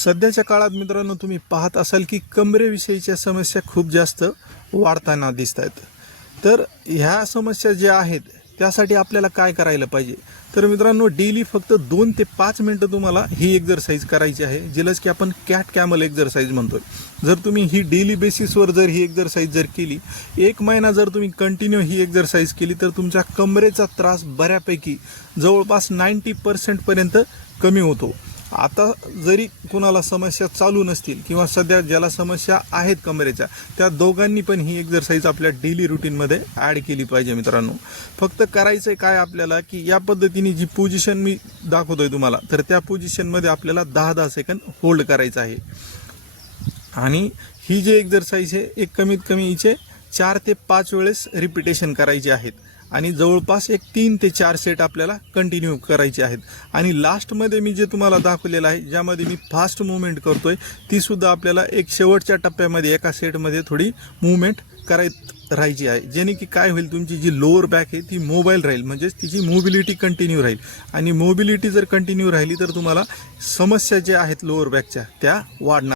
सध्याच्या काळात मित्रांनो तुम्ही पाहत असाल की कमरेविषयीच्या समस्या खूप जास्त वाढताना दिसत आहेत. तर ह्या समस्या ज्या आहेत त्यासाठी आपल्याला काय करायला पाहिजे, तर मित्रांनो डेली फक्त 2 ते 5 मिनिटं तुम्हाला ही एक्सरसाइज करायची आहे, जिलाच की आपण कॅट कॅमल एक्सरसाइज म्हणतोय. जर तुम्ही ही डेली बेसिसवर जर ही एक्सरसाइज जर केली, 1 महिना जर तुम्ही कंटिन्यू ही एक्सरसाइज केली, तर तुमच्या कमरेचा त्रास बऱ्यापैकी जवळपास 90% पर्यंत कमी होतो. आता जरी कुणाला समस्या चालू नसतील किंवा सध्या ज्याला समस्या आहेत कमरेच्या, त्या दोघांनी पण ही एक्सरसाइज आपल्या डेली रुटीनमध्ये ॲड केली पाहिजे. मित्रांनो फक्त करायचं काय आपल्याला की या पद्धतीने जी पोझिशन मी दाखवतोय तुम्हाला, तर त्या पोझिशनमध्ये आपल्याला 10-10 सेकंद होल्ड करायचं आहे. आणि ही जी एक्सरसाइज आहे एक कमीत कमी हिचे 4 ते 5 वेळेस रिपिटेशन करायची आहेत आणि जवळपास एक 3 ते 4 सेट आपल्याला कंटिन्यू करायचे आहेत. आणि लास्टमध्ये मी जे तुम्हाला दाखवलेलं आहे, ज्यामध्ये मी फास्ट मुवमेंट करतोय, ती सुद्धा आपल्याला एक शेवटच्या टप्प्यामध्ये एका सेटमध्ये थोडी मुवमेंट राहायची आहे, जेणे की काय होईल, तुमची जी लोअर बॅक आहे ती मोबाईल राहील, म्हणजेच तिची मोबिलिटी कंटिन्यू राहील. आणि मोबिलिटी जर कंटिन्यू राहिली तर तुम्हाला समस्या ज्या आहेत लोअर बॅकच्या त्या वाढणार.